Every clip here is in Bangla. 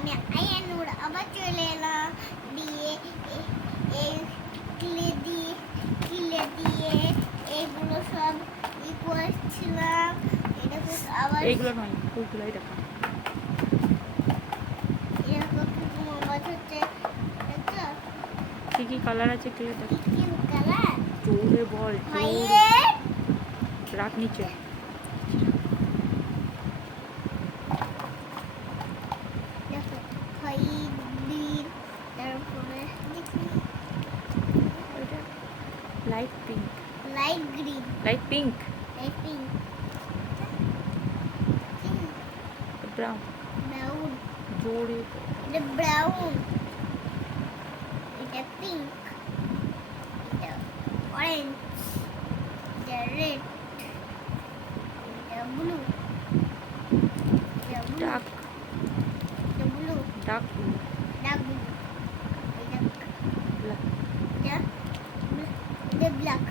আমি আয়ানুর আবার চলে এলাম দিয়ে এই ক্লে দিয়ে ক্লে দিয়ে এগুলো সব ই করছিলাম এটা আবার এইগুলো নয় ওইগুলোই দেখা কি কি কালার আছে ক্লিয়ার দেখ কালার জোরে বল রাখ নিচে light pink. Light green. Light pink. Light pink. The brown. Brown. Jodi. The brown. The pink. The orange. The red. The blue. The blue. Dark. The blue. Dark blue. Black.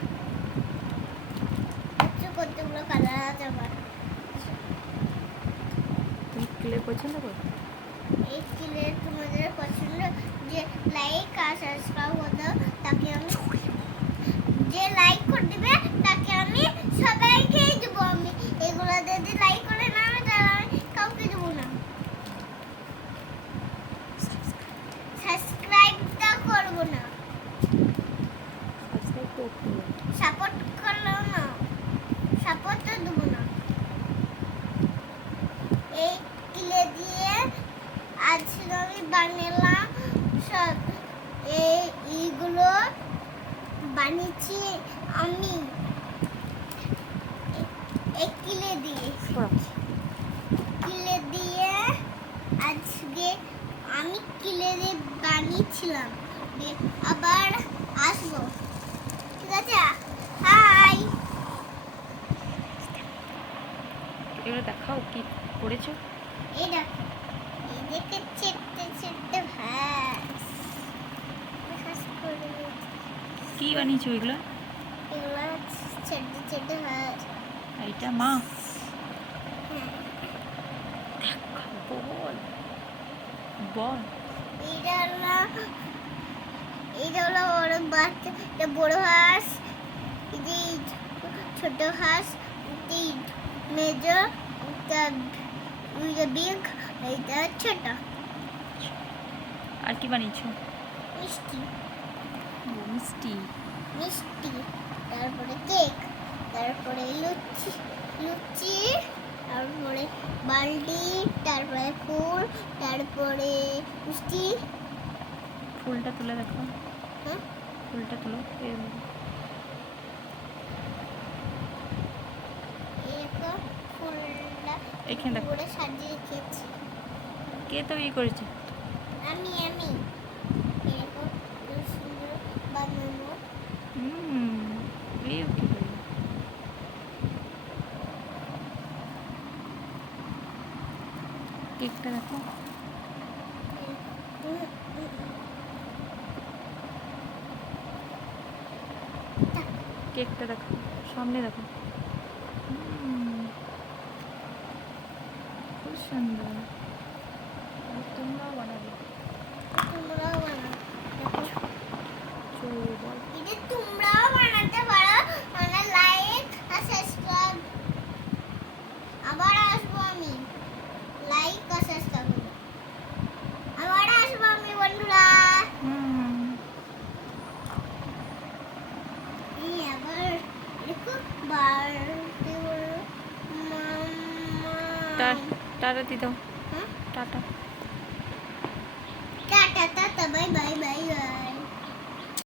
আচ্ছা কতগুলো কালার আছে আমার। তুমি ক্লে পছন্দ করো? এই স্কিলে তোমাদের পছন্দ যে লাইক আর সাবস্ক্রাইব করতে তাকে আমি যে লাইক করে দিবে তাকে আমি সবাইকেই দেবো আমি এগুলো যদি লাইক করে না আমি তাহলে আমি কাউকে দেবো না সাবস্ক্রাইবটা করব না সাবস্ক্রাইব করতে হবে। সাপোর্ট করলেও না সাপোর্টও দেবো না এই কিলে দিয়ে আজকে আমি বানালাম। সব এইগুলো বানিয়েছি আমি। কিলে দিয়ে। কিলে দিয়ে আজকে আমি কিলে দিয়ে বানিয়েছিলাম। আবার আসব। ঠিক আছে? হাই এগুলো দেখাও কি করেছ। এই দেখো। দেখে ছেটে ছেটে ভাস। ভাস করে দিয়েছি। কি বানিয়েছো এগুলো? এগুলো ছেটে ছেটে ভাস। এইটা মা। হ্যাঁ। বল। বল। এইটা হলো এইটা হলো বড় বাচ্চা এটা বড় হাঁস এই এই ছোট হাঁস এই মেজর ওইটা বিগ এইটা ছোট আর কি বানিয়েছো? মিষ্টি। মিষ্টি। মিষ্টি। তারপরে কেক তারপরে লুচি লুচি তারপরে বালতি তারপরে ফুল তারপরে মিষ্টি। ফুলটা তুলে দেখো। হ্যাঁ? ফুলটা তুলো এই এরকম ফুলটা এখানে দেখো করে সাজিয়ে রেখেছি কে তো করেছে? আমি আমি। এরকম সুন্দর বানানো হুম এই কেকটা দেখো। কেকটা দেখো সামনে দেখো সুন্দর তোমরাও বানাবে। বানাতে পারো। মানে লাইক আর সাবস্ক্রাইব আবার আসব আমি। লাইক আর সাবস্ক্রাইব আবার আসব আমি বন্ধুরা। এই আবার দেখো टाटा दी दो हाँ? Tata. Tata tata bye bye